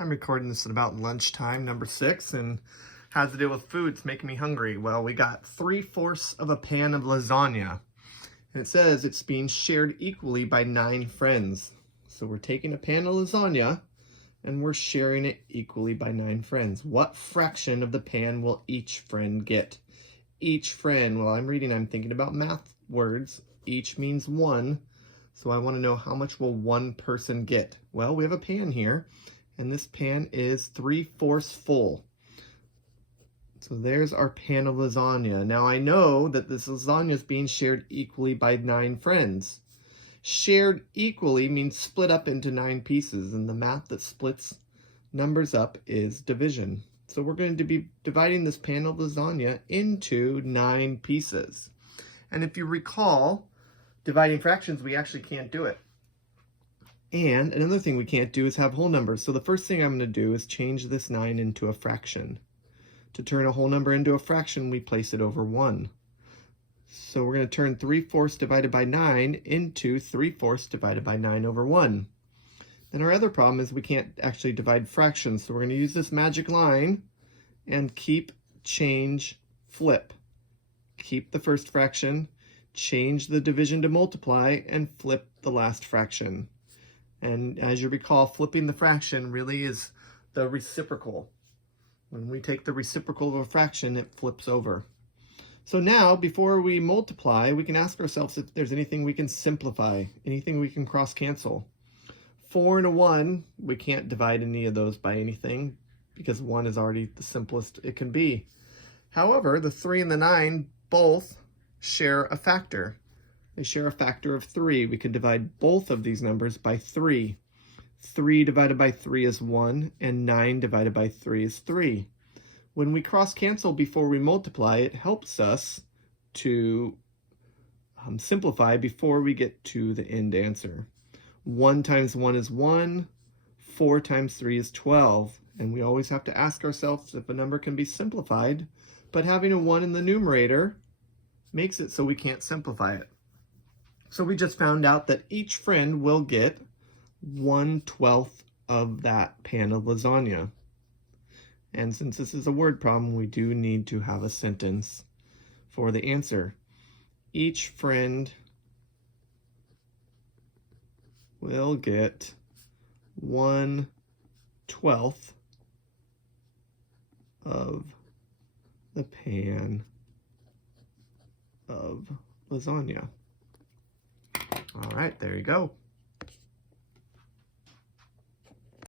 I'm recording this at about lunchtime, number 6, and has to do with food. It's making me hungry. Well, we got 3/4 of a pan of lasagna, and it says it's being shared equally by 9 friends. So we're taking a pan of lasagna, and we're sharing it equally by 9 friends. What fraction of the pan will each friend get? Each friend, well, I'm thinking about math words. Each means 1. So I want to know how much will one person get? Well, we have a pan here, and this pan is 3/4 full. So there's our pan of lasagna. Now I know that this lasagna is being shared equally by 9 friends. Shared equally means split up into 9 pieces, and the math that splits numbers up is division. So we're going to be dividing this pan of lasagna into 9 pieces. And if you recall, dividing fractions, we actually can't do it. And another thing we can't do is have whole numbers. So the first thing I'm going to do is change this 9 into a fraction. To turn a whole number into a fraction, we place it over 1. So we're going to turn 3/4 divided by 9 into 3/4 divided by 9 over 1. Then our other problem is we can't actually divide fractions. So we're going to use this magic line and keep, change, flip. Keep the first fraction, change the division to multiply, and flip the last fraction. And as you recall, flipping the fraction really is the reciprocal. When we take the reciprocal of a fraction, it flips over. So now, before we multiply, we can ask ourselves if there's anything we can simplify, anything we can cross-cancel. 4 and a 1, we can't divide any of those by anything because 1 is already the simplest it can be. However, the 3 and the 9 both share a factor. They share a factor of 3. We could divide both of these numbers by 3. 3 divided by 3 is 1, and 9 divided by 3 is 3. When we cross-cancel before we multiply, it helps us to simplify before we get to the end answer. 1 times 1 is 1, 4 times 3 is 12, and we always have to ask ourselves if a number can be simplified, but having a 1 in the numerator makes it so we can't simplify it. So we just found out that each friend will get 1/12 of that pan of lasagna. And since this is a word problem, we do need to have a sentence for the answer. Each friend will get 1/12 of the pan of lasagna. All right, there you go.